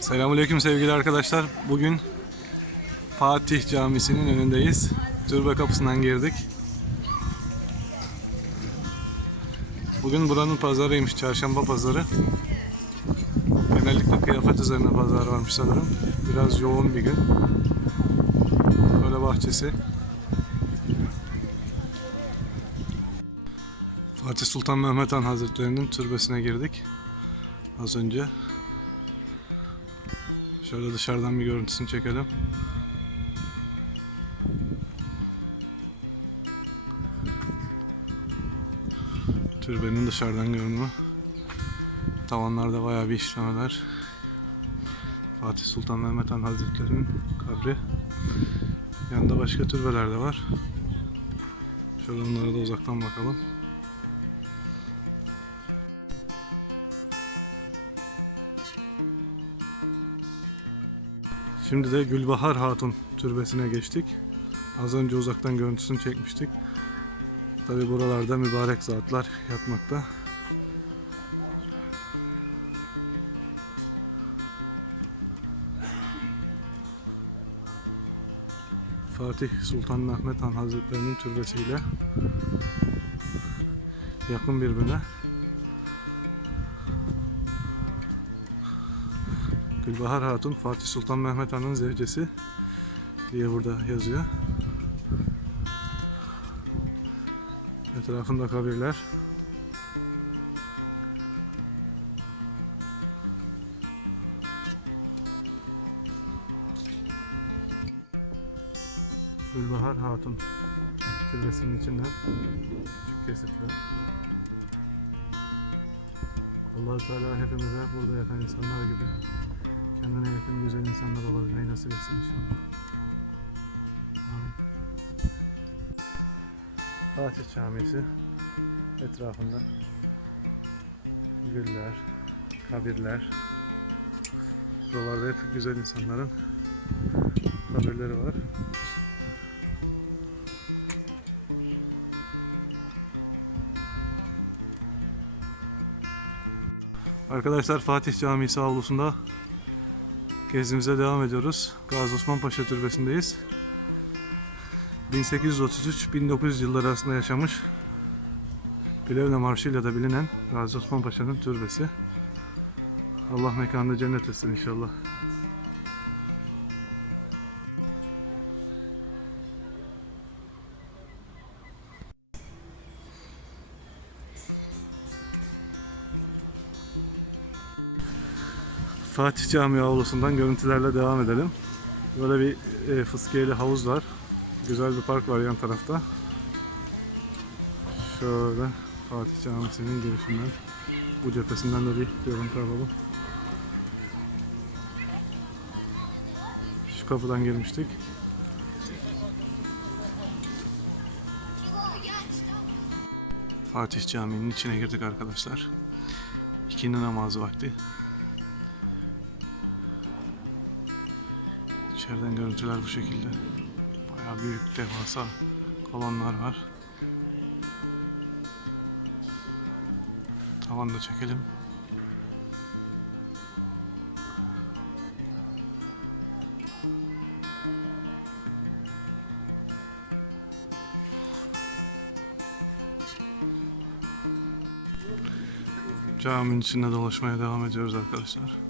Selamünaleyküm sevgili arkadaşlar. Bugün Fatih Camisi'nin önündeyiz. Türbe kapısından girdik. Bugün buranın pazarıymış, çarşamba pazarı. Genellikle kıyafet üzerine pazar varmış sanırım. Biraz yoğun bir gün. Böyle bahçesi. Fatih Sultan Mehmet Han Hazretleri'nin türbesine girdik. Az önce. Şöyle dışarıdan bir görüntüsünü çekelim. Türbenin dışarıdan görünümü. Tavanlarda bayağı bir işlemeler. Fatih Sultan Mehmet Han Hazretleri'nin kabri. Yanında başka türbeler de var. Şöyle onlara da uzaktan bakalım. Şimdi de Gülbahar Hatun türbesine geçtik. Az önce uzaktan görüntüsünü çekmiştik. Tabi buralarda mübarek zatlar yatmakta. Fatih Sultan Mehmet Han Hazretlerinin türbesiyle yakın birbirine. Gülbahar Hatun Fatih Sultan Mehmet Han'ın zevcesi diye burada yazıyor. Etrafında kabirler. Gülbahar Hatun türbesinin içinden küçük kesitler. allah Teala hepimize burada yatan insanlar gibi insanlar olabilmeyi nasip etsin inşallah. Amin. Fatih Camisi etrafında güller, kabirler. Buralarda hep güzel insanların kabirleri var. Arkadaşlar Fatih Camisi avlusunda gezimize devam ediyoruz. Gazi Osman Paşa Türbesi'ndeyiz. 1833-1900 yılları arasında yaşamış Plevne Marşı ile de bilinen Gazi Osman Paşa'nın türbesi. Allah mekanını cennet etsin inşallah. Fatih Camii avlusundan görüntülerle devam edelim. Böyle bir e, fıskiyeli havuz var. Güzel bir park var yan tarafta. Şöyle Fatih Camisi'nin girişinden bu cephesinden de bir görüntü alalım. Şu kapıdan girmiştik. Fatih Camii'nin içine girdik arkadaşlar. İkindi namazı vakti. İçeriden görüntüler bu şekilde. Bayağı büyük devasa kolonlar var. Tavan da çekelim. Caminin içinde dolaşmaya devam ediyoruz arkadaşlar.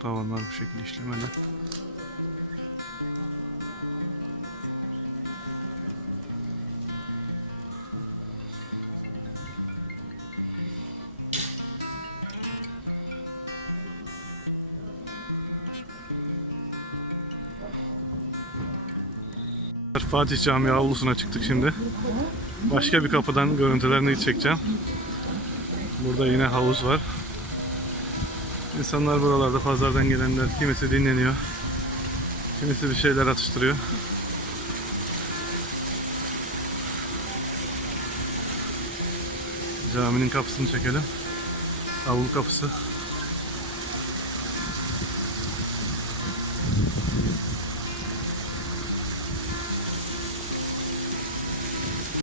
Tavanlar bu şekilde işlemeli. Fatih Camii avlusuna çıktık şimdi. Başka bir kapıdan görüntülerini çekeceğim. Burada yine havuz var. İnsanlar buralarda pazardan gelenler kimisi dinleniyor. Kimisi bir şeyler atıştırıyor. Caminin kapısını çekelim. Avlu kapısı.